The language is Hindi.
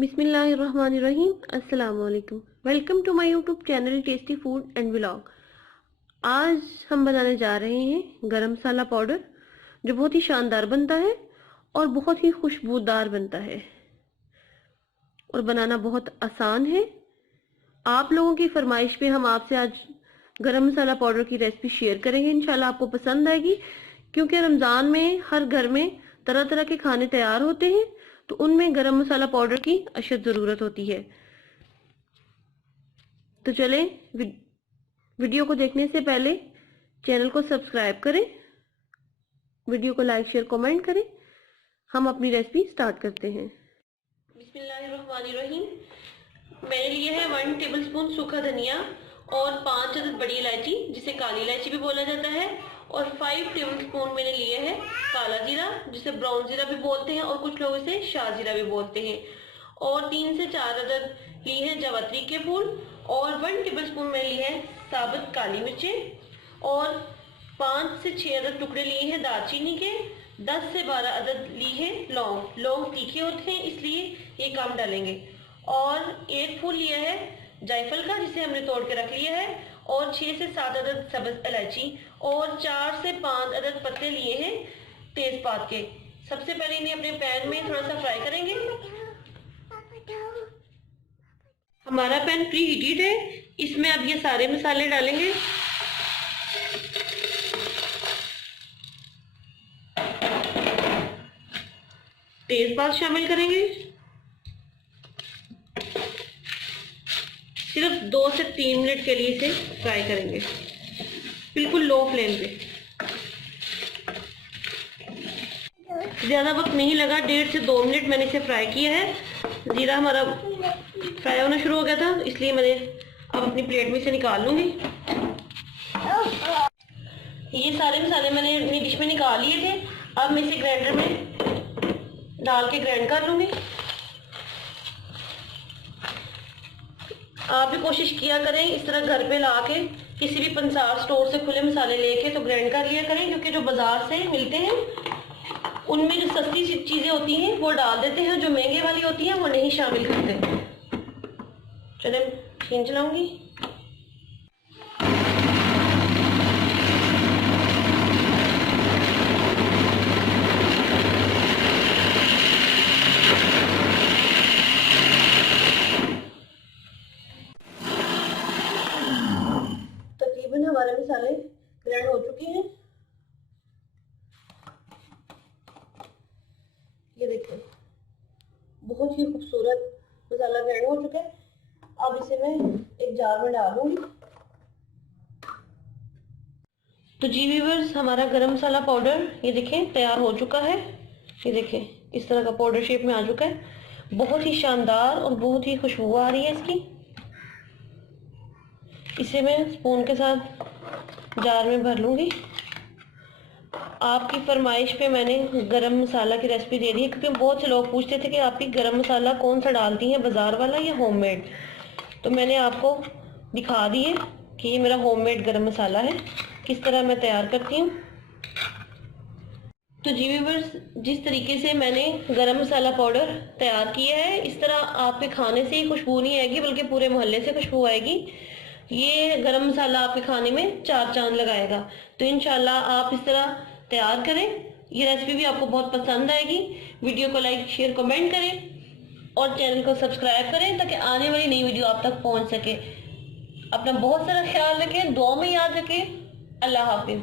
बिस्मिल्लाहिर्रहमानिर्रहीम। अस्सलाम वालेकुम। Welcome to my YouTube channel tasty food and vlog. आज हम बनाने जा रहे हैं गरम मसाला पाउडर, जो बहुत ही शानदार बनता है और बहुत ही खुशबूदार बनता है और बनाना बहुत आसान है। आप लोगों की फरमाइश पे हम आपसे आज गरम मसाला पाउडर की रेसिपी शेयर करेंगे। इंशाल्लाह आपको पसंद आएगी, क्योंकि रमज़ान में हर घर में तरह तरह के खाने तैयार होते हैं, तो उनमें गरम मसाला पाउडर की अशद ज़रूरत होती है। तो चलें, वीडियो को देखने से पहले चैनल को सब्सक्राइब करें, वीडियो को लाइक शेयर कमेंट करें। हम अपनी रेसिपी स्टार्ट करते हैं। बिस्मिल्लाहिर्रहमानिर्रहीम। मैंने लिए है 1 टेबलस्पून सूखा धनिया और 5 अदद बड़ी इलायची, जिसे काली इलायची भी बोला जाता है, और 5 टेबलस्पून मैंने लिए है काला जीरा, जिसे ब्राउन जीरा भी बोलते हैं और कुछ लोग इसे शाह जीरा भी बोलते हैं, और 3 से 4 अदद लिए हैं जावित्री के फूल, और 1 टेबलस्पून मैंने लिए है साबुत काली मिर्चें, और 5 से 6 अदद टुकड़े लिए हैं दालचीनी के, 10 से 12 अदद ली है लौंग। लौंग तीखे होते हैं, इसलिए ये कम डालेंगे, और 1 फूल लिया है जायफल का, जिसे हमने तोड़ के रख लिया है, और 6 से 7 अदद सब्ज इलायची, और 4 से 5 अदद पत्ते लिए हैं तेजपात के। सबसे पहले इन्हें अपने पैन में थोड़ा सा फ्राई करेंगे। हमारा पैन प्री हीटेड है, इसमें अब ये सारे मसाले डालेंगे। तेजपात शामिल करेंगे, सिर्फ 2 से 3 मिनट के लिए इसे फ्राई करेंगे, बिल्कुल लो फ्लेम पे। ज़्यादा वक्त नहीं लगा, 1.5 से 2 मिनट मैंने इसे फ्राई किया है। जीरा हमारा फ्राई होना शुरू हो गया था, इसलिए मैंने अब अपनी प्लेट में इसे निकाल लूँगी। ये सारे मसाले मैंने अपनी डिश में निकाल लिए थे। अब मैं इसे ग्राइंडर में डाल के ग्राइंड कर लूँगी। आप भी कोशिश किया करें इस तरह घर पे ला के किसी भी पंसार स्टोर से खुले मसाले लेके तो ग्राइंड कर लिया करें, क्योंकि जो बाजार से मिलते हैं उनमें जो सस्ती चीज़ें होती हैं वो डाल देते हैं, जो महंगे वाली होती हैं वो नहीं शामिल करते। चले मशीन चलाऊंगी। तकरीबन हमारे मसाले ग्राइंड हो चुके हैं। ये देखिए, बहुत ही खूबसूरत मसाला ग्राइंड हो चुका है। अब इसे मैं एक जार में डालूंगी। तो जी व्यूअर्स, हमारा गरम मसाला पाउडर ये देखें तैयार हो चुका है। ये देखें, इस तरह का पाउडर शेप में आ चुका है। बहुत ही शानदार और बहुत ही खुशबू आ रही है इसकी। इसे मैं स्पून के साथ जार में भर लूंगी। आपकी फरमाइश पे मैंने गरम मसाला की रेसिपी दे दी है, क्योंकि बहुत से लोग पूछते थे कि आपकी गरम मसाला कौन सा डालती हैं, बाजार वाला या होममेड। तो मैंने आपको दिखा दिए कि ये मेरा होममेड गरम मसाला है, किस तरह मैं तैयार करती हूँ। तो जी व्यूअर्स, जिस तरीके से मैंने गरम मसाला पाउडर तैयार किया है, इस तरह आपके खाने से ही खुशबू नहीं आएगी, बल्कि पूरे मोहल्ले से खुशबू आएगी। ये गरम मसाला आपके खाने में 4 चांद लगाएगा। तो इंशाल्लाह आप इस तरह तैयार करें। ये रेसिपी भी आपको बहुत पसंद आएगी। वीडियो को लाइक शेयर कमेंट करें और चैनल को सब्सक्राइब करें, ताकि आने वाली नई वीडियो आप तक पहुंच सके। अपना बहुत सारा ख्याल रखें, दुआ में याद रखें। अल्लाह हाफिज।